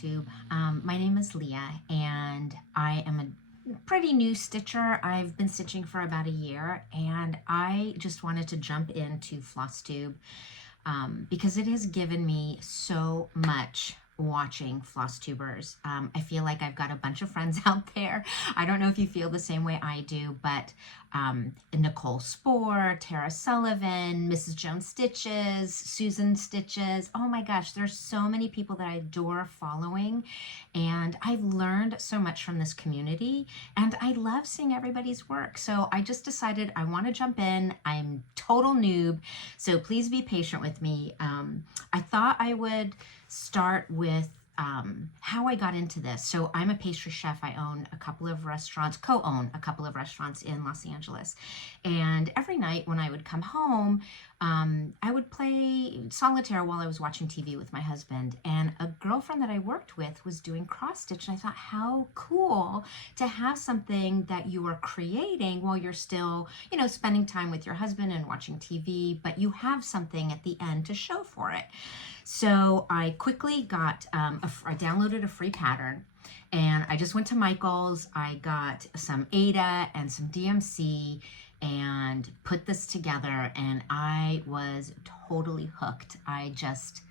Flosstube. My name is Leah and I am a pretty new stitcher. I've been stitching for about a year and I just wanted to jump into Flosstube because it has given me so much watching Flosstubers. I feel like I've got a bunch of friends out there. I don't know if you feel the same way I do, but Nicole Spohr, Tara Sullivan, Mrs. Jones Stitches, Susan Stitches. Oh my gosh, there's so many people that I adore following, and I've learned so much from this community, and I love seeing everybody's work. So I just decided I want to jump in. I'm total noob, so please be patient with me. I thought I would start with how I got into this. So I'm a pastry chef. I own a couple of restaurants, co-own a couple of restaurants in Los Angeles. And every night when I would come home, I would play solitaire while I was watching TV with my husband. And a girlfriend that I worked with was doing cross stitch. And I thought, how cool to have something that you are creating while you're still, you know, spending time with your husband and watching TV, but you have something at the end to show for it. So I quickly got, I downloaded a free pattern, and I just went to Michael's. I got some Aida and some DMC and put this together, and I was totally hooked. I just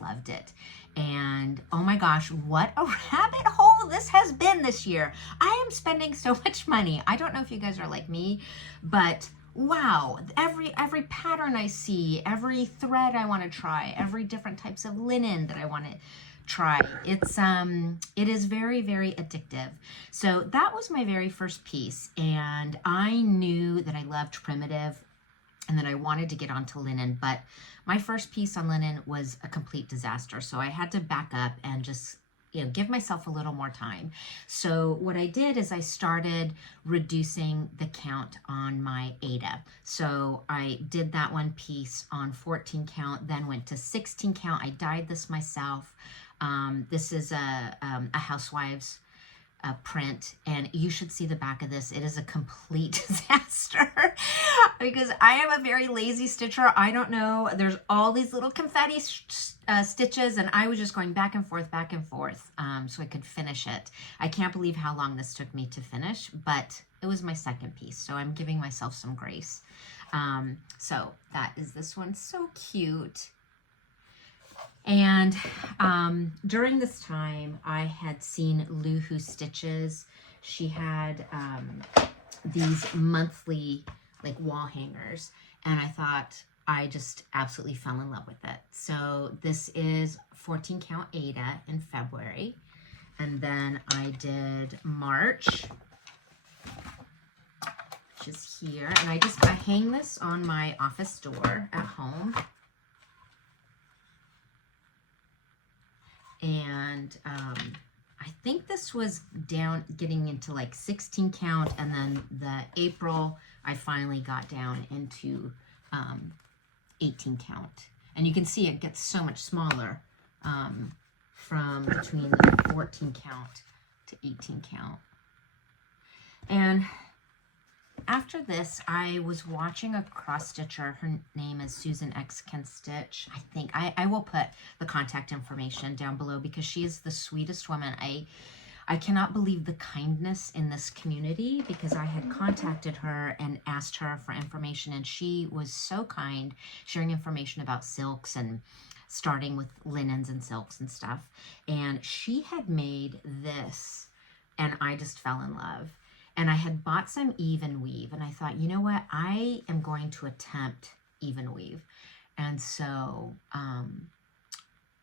loved it. And oh my gosh, what a rabbit hole this has been this year. I am spending so much money. I don't know if you guys are like me, but wow, every pattern I see, every thread I want to try, every different types of linen that I want to try. It is very, very addictive. So that was my very first piece, and I knew that I loved primitive and that I wanted to get onto linen, but my first piece on linen was a complete disaster. So I had to back up and just, you know, give myself a little more time. So what I did is I started reducing the count on my Aida. So I did that one piece on 14 count, then went to 16 count. I dyed this myself. This is a Housewives print, and you should see the back of this. It is a complete disaster because I am a very lazy stitcher. I don't know, there's all these little confetti stitches, and I was just going back and forth so I could finish it. I can't believe how long this took me to finish, but it was my second piece, so I'm giving myself some grace. So that is this one. So cute. And during this time, I had seen Luhu Stitches. She had these monthly like wall hangers, and I thought, I just absolutely fell in love with it. So this is 14 count Aida in February, and then I did March, which is here, and I hang this on my office door at home. And I think this was down getting into like 16 count, and then the April I finally got down into 18 count, and you can see it gets so much smaller from between the 14 count to 18 count. And after this, I was watching a cross stitcher. Her name is Susan X Can Stitch. I think I will put the contact information down below because she is the sweetest woman. I cannot believe the kindness in this community, because I had contacted her and asked her for information, and she was so kind, sharing information about silks and starting with linens and silks and stuff. And she had made this, and I just fell in love. And I had bought some even weave, and I thought, you know what, I am going to attempt even weave. And so,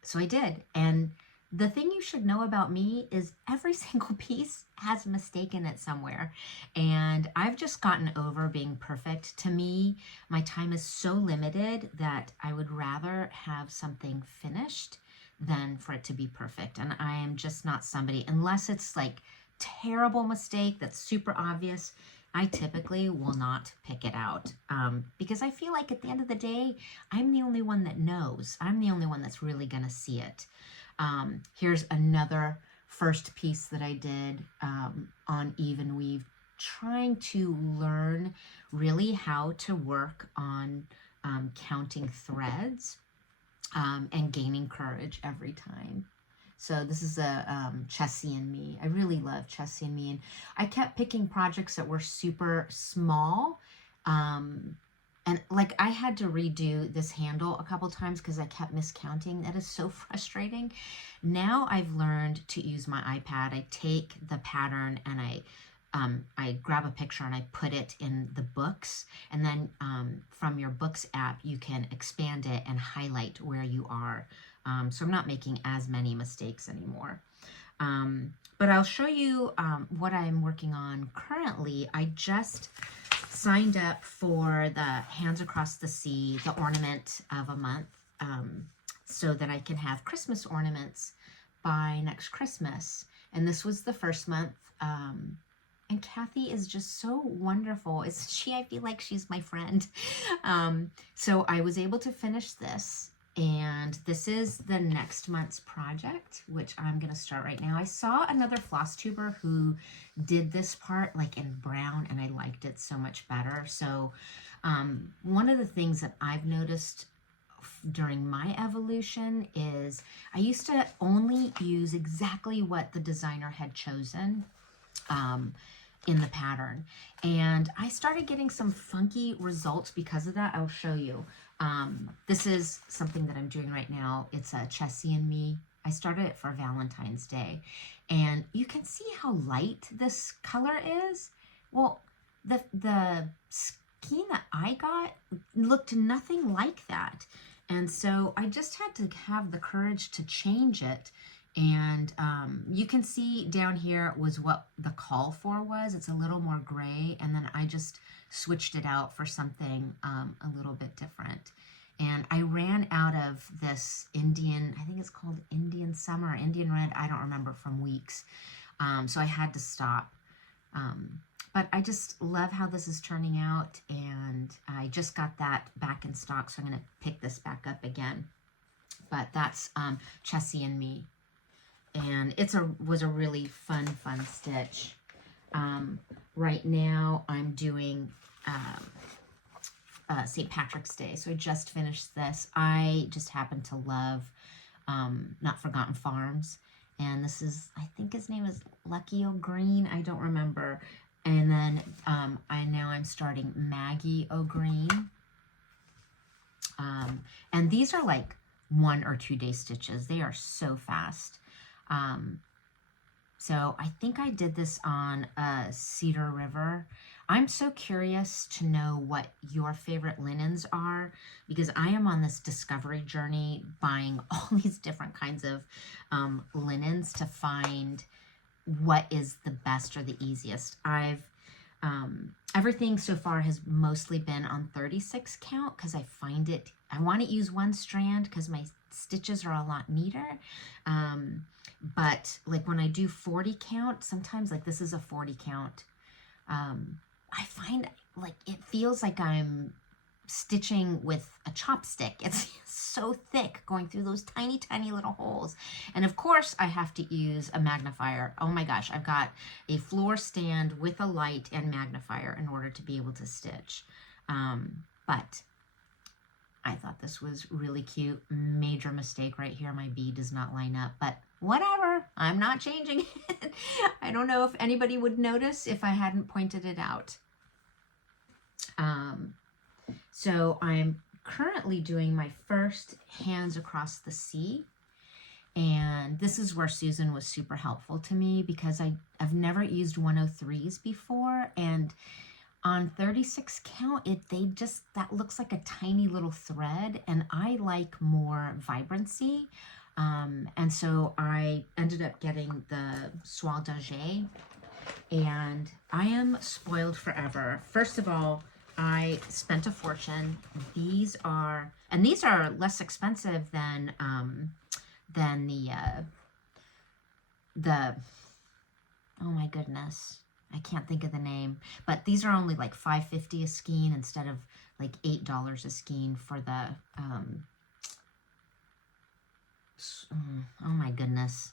so I did. And the thing you should know about me is every single piece has a mistake in it somewhere. And I've just gotten over being perfect. To me, my time is so limited that I would rather have something finished than for it to be perfect. And I am just not somebody, unless it's like terrible mistake that's super obvious, I typically will not pick it out because I feel like at the end of the day, I'm the only one that knows. I'm the only one that's really gonna see it. Here's another first piece that I did on even weave, trying to learn really how to work on counting threads and gaining courage every time. So this is a Chessie and Me. I really love Chessie and Me. And I kept picking projects that were super small. And like I had to redo this handle a couple times because I kept miscounting. That is so frustrating. Now I've learned to use my iPad. I take the pattern and I grab a picture and I put it in the books. And then from your books app, you can expand it and highlight where you are. So I'm not making as many mistakes anymore. But I'll show you what I'm working on currently. I just signed up for the Hands Across the Sea, the ornament of a month, so that I can have Christmas ornaments by next Christmas. And this was the first month. And Kathy is just so wonderful. Isn't she? I feel like she's my friend. So I was able to finish this. And this is the next month's project, which I'm going to start right now. I saw another Flosstuber who did this part like in brown, and I liked it so much better. So one of the things that I've noticed during my evolution is I used to only use exactly what the designer had chosen in the pattern. And I started getting some funky results because of that. I'll show you. This is something that I'm doing right now. It's a Chessie and Me. I started it for Valentine's Day. And you can see how light this color is. Well, the skein that I got looked nothing like that. And so I just had to have the courage to change it. And you can see down here was what the call for was. It's a little more gray. And then I just switched it out for something a little bit different. And I ran out of this Indian, I think it's called Indian Summer, or Indian Red, I don't remember, from Weeks. So I had to stop. But I just love how this is turning out. And I just got that back in stock, so I'm going to pick this back up again. But that's Chessie and Me. And was a really fun stitch. Right now I'm doing St. Patrick's Day. So I just finished this. I just happen to love Not Forgotten Farms. And this is, I think his name is Lucky O'Green. I don't remember. And then now I'm starting Maggie O'Green. And these are like 1 or 2 day stitches. They are so fast. So I think I did this on Cedar River. I'm so curious to know what your favorite linens are, because I am on this discovery journey buying all these different kinds of linens to find what is the best or the easiest. Everything so far has mostly been on 36 count because I want to use one strand because my stitches are a lot neater. But like when I do 40 count, sometimes like this is a 40 count, I find like it feels like I'm stitching with a chopstick. It's so thick going through those tiny, tiny little holes. And of course I have to use a magnifier. Oh my gosh, I've got a floor stand with a light and magnifier in order to be able to stitch. But I thought this was really cute. Major mistake right here. My bead does not line up, but whatever. I'm not changing it. I don't know if anybody would notice if I hadn't pointed it out. So I'm currently doing my first Hands Across the Sea. And this is where Susan was super helpful to me because I've never used 103s before. And on 36 count, that looks like a tiny little thread, and I like more vibrancy. And so I ended up getting the Soie d'Angers, and I am spoiled forever. First of all, I spent a fortune. These are less expensive than the oh my goodness, I can't think of the name, but these are only like $5.50 a skein instead of like $8 a skein for the oh my goodness,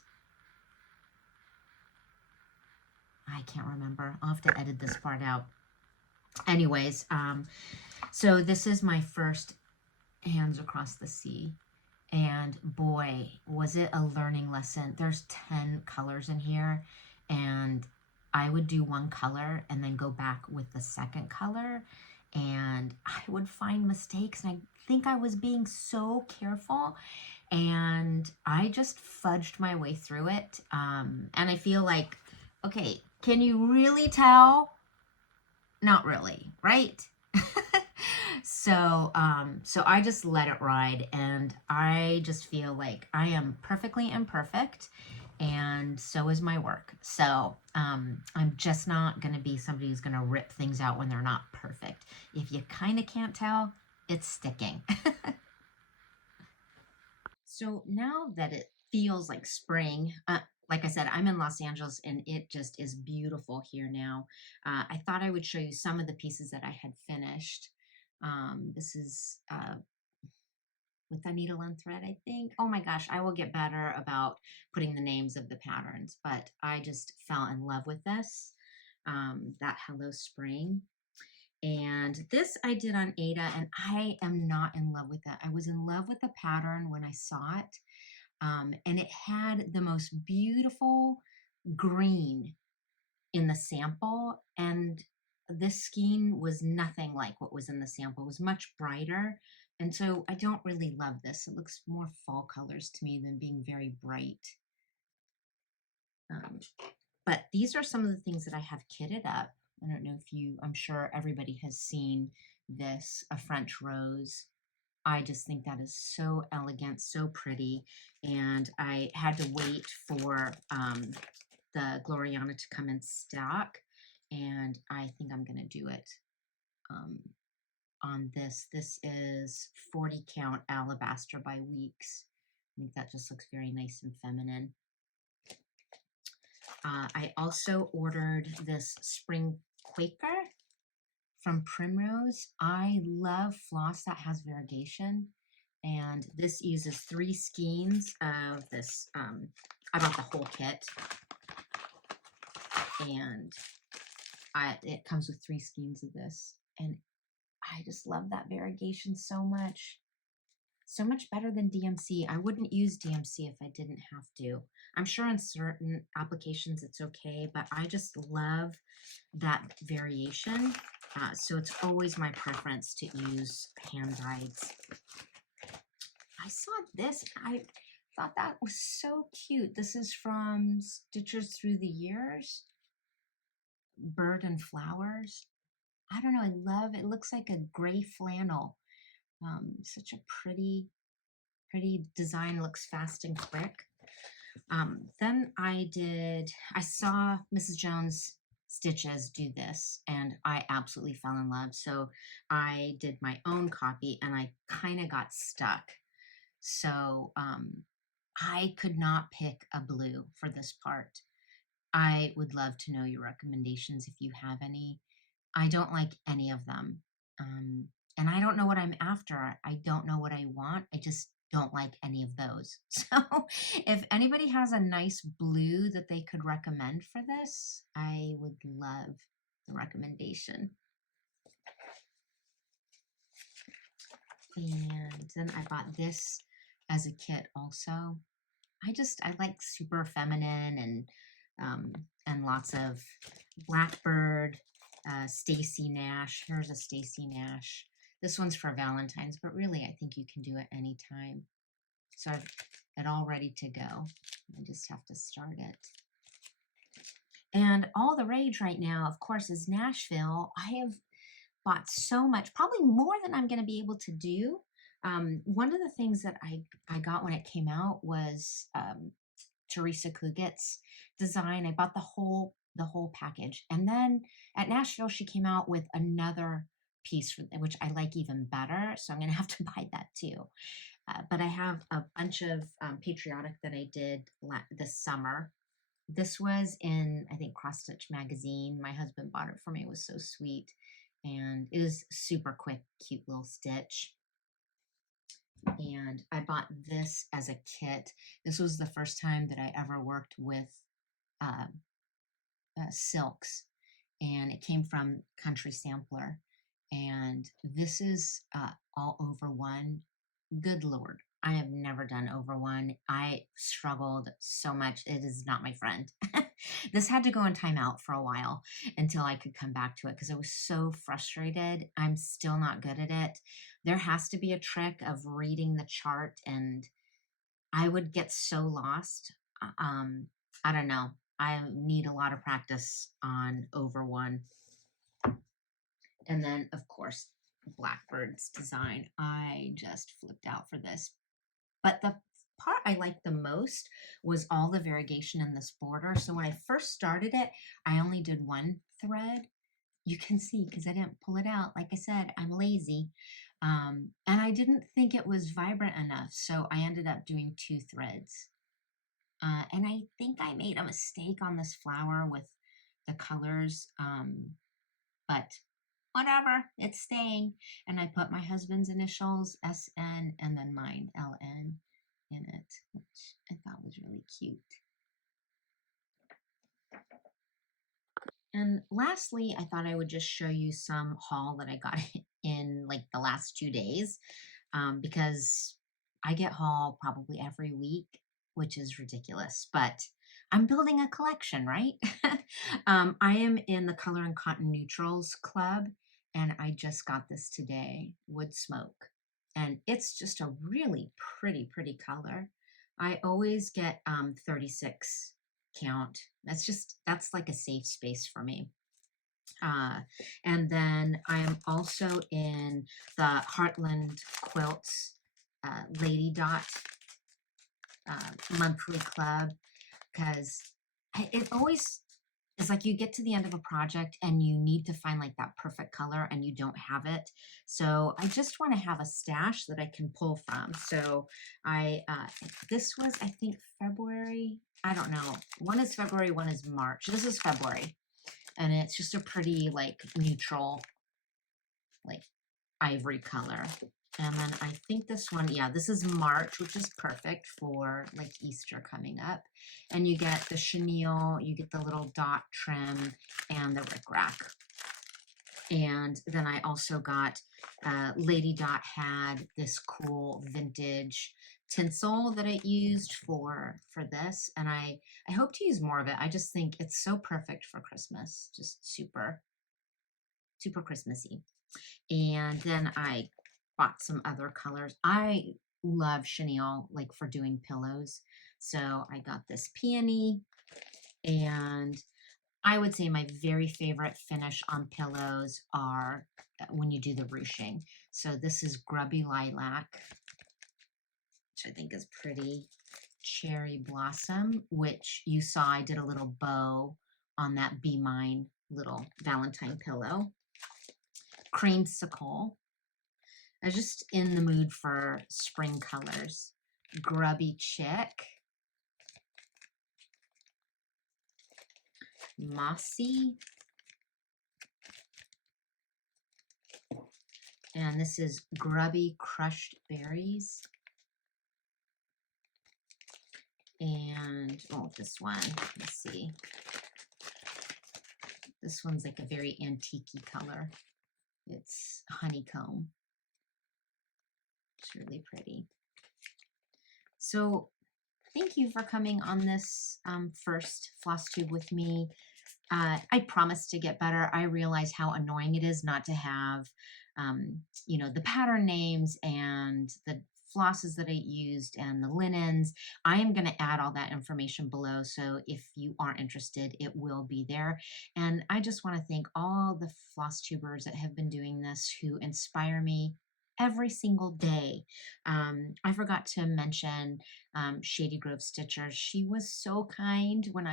I can't remember. I'll have to edit this part out. Anyways, so this is my first Hands Across the Sea, And boy, was it a learning lesson. There's 10 colors in here, and I would do one color and then go back with the second color, and I would find mistakes, and I think I was being so careful, and I just fudged my way through it. And I feel like, okay, can you really tell? Not really, right? So I just let it ride, and I just feel like I am perfectly imperfect, and so is my work. So I'm just not going to be somebody who's going to rip things out when they're not perfect. If you kind of can't tell, it's sticking. So now that it feels like spring, like I said, I'm in Los Angeles and it just is beautiful here now. I thought I would show you some of the pieces that I had finished. This is with a needle and thread, I think. Oh my gosh, I will get better about putting the names of the patterns, but I just fell in love with this, that Hello Spring. And this I did on Ada, and I am not in love with that. I was in love with the pattern when I saw it, and it had the most beautiful green in the sample, and this skein was nothing like what was in the sample. It was much brighter, and so I don't really love this. It looks more fall colors to me than being very bright. Um, but these are some of the things that I have kitted up. I don't know if you, I'm sure everybody has seen this, a French rose. I just think that is so elegant, so pretty, and I had to wait for the Gloriana to come in stock, and I think I'm going to do it on this. This is 40 count alabaster by Weeks. I think that just looks very nice and feminine. I also ordered this Spring Quaker from Primrose. I love floss that has variegation, and this uses 3 skeins of this. I bought the whole kit, and it comes with 3 skeins of this, and I just love that variegation so much. So much better than DMC. I wouldn't use DMC if I didn't have to. I'm sure in certain applications it's okay, but I just love that variation. So it's always my preference to use hand dyeds. I saw this. I thought that was so cute. This is from Stitchers Through the Years. Bird and Flowers. I don't know. I love it. It looks like a gray flannel. Such a pretty design. Looks fast and quick. Then I saw Mrs. Jones Stitches do this, and I absolutely fell in love. So I did my own copy, and I kind of got stuck. So I could not pick a blue for this part. I would love to know your recommendations if you have any. I don't like any of them. And I don't know what I'm after. I don't know what I want. I just don't like any of those. So if anybody has a nice blue that they could recommend for this, I would love the recommendation. And then I bought this as a kit also. I like super feminine and lots of Blackbird, Stacy Nash. Here's a Stacy Nash. This one's for Valentine's, but really I think you can do it anytime. So I've it all ready to go. I just have to start it. And all the rage right now, of course, is Nashville. I have bought so much, probably more than I'm going to be able to do. One of the things that I got when it came out was Teresa Kuget's design. I bought the whole package, and then at Nashville she came out with another piece which I like even better. So I'm going to have to buy that too. But I have a bunch of patriotic that I did this summer. This was in, I think, Cross Stitch magazine. My husband bought it for me. It was so sweet, and it was super quick, cute little stitch. And I bought this as a kit. This was the first time that I ever worked with silks, and it came from Country Sampler. And this is all over one. Good Lord, I have never done over one. I struggled so much. It is not my friend. This had to go in timeout for a while until I could come back to it because I was so frustrated. I'm still not good at it. There has to be a trick of reading the chart, and I would get so lost. I don't know. I need a lot of practice on over one. And then, of course, Blackbird's design. I just flipped out for this. But the part I liked the most was all the variegation in this border. So when I first started it, I only did one thread. You can see because I didn't pull it out. Like I said, I'm lazy. And I didn't think it was vibrant enough. So I ended up doing two threads. And I think I made a mistake on this flower with the colors. But whatever, it's staying. And I put my husband's initials, SN, and then mine, LN, in it, which I thought was really cute. And lastly, I thought I would just show you some haul that I got in like the last 2 days, because I get haul probably every week, which is ridiculous, but I'm building a collection, right? I am in the Color and Cotton Neutrals Club, and I just got this today, Wood Smoke. And it's just a really pretty color. I always get 36 count. That's like a safe space for me. And then I am also in the Heartland Quilts Lady Dot monthly club, because it always is like you get to the end of a project and you need to find like that perfect color and you don't have it. So I just want to have a stash that I can pull from. So this was, I think, February. I don't know. One is February, one is March. This is February. And it's just a pretty like neutral, like ivory color. And then I think this one, yeah, this is March, which is perfect for like Easter coming up. And you get the chenille, you get the little dot trim, and the rickrack. And then I also got, Lady Dot had this cool vintage tinsel that I used for this. And I hope to use more of it. I just think it's so perfect for Christmas. Just super Christmassy. And then I bought some other colors. I love chenille, like for doing pillows. So I got this peony, and I would say my very favorite finish on pillows are when you do the ruching. So this is Grubby Lilac, which I think is pretty. Cherry Blossom, which you saw I did a little bow on that Be Mine little Valentine pillow. Creamsicle. I was just in the mood for spring colors. Grubby Chick. Mossy. And this is Grubby Crushed Berries. And, oh, this one, let's see. This one's like a very antique-y color. It's honeycomb. It's really pretty. So thank you for coming on this first Flosstube with me. I promise to get better. I realize how annoying it is not to have, you know, the pattern names and the flosses that I used and the linens. I am going to add all that information below. So if you are interested, it will be there. And I just want to thank all the Flosstubers that have been doing this, who inspire me every single day. I forgot to mention Shady Grove Stitcher. She was so kind when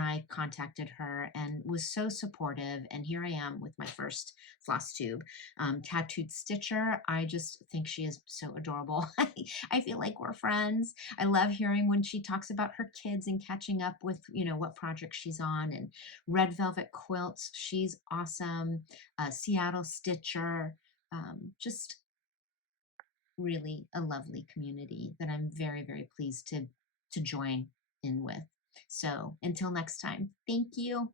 I contacted her, and was so supportive. And here I am with my first Flosstube. Tattooed Stitcher, I just think she is so adorable. I feel like we're friends. I love hearing when she talks about her kids and catching up with, you know, what project she's on. And Red Velvet Quilts, she's awesome. Seattle Stitcher, just really a lovely community that I'm very pleased to join in with. So until next time, thank you.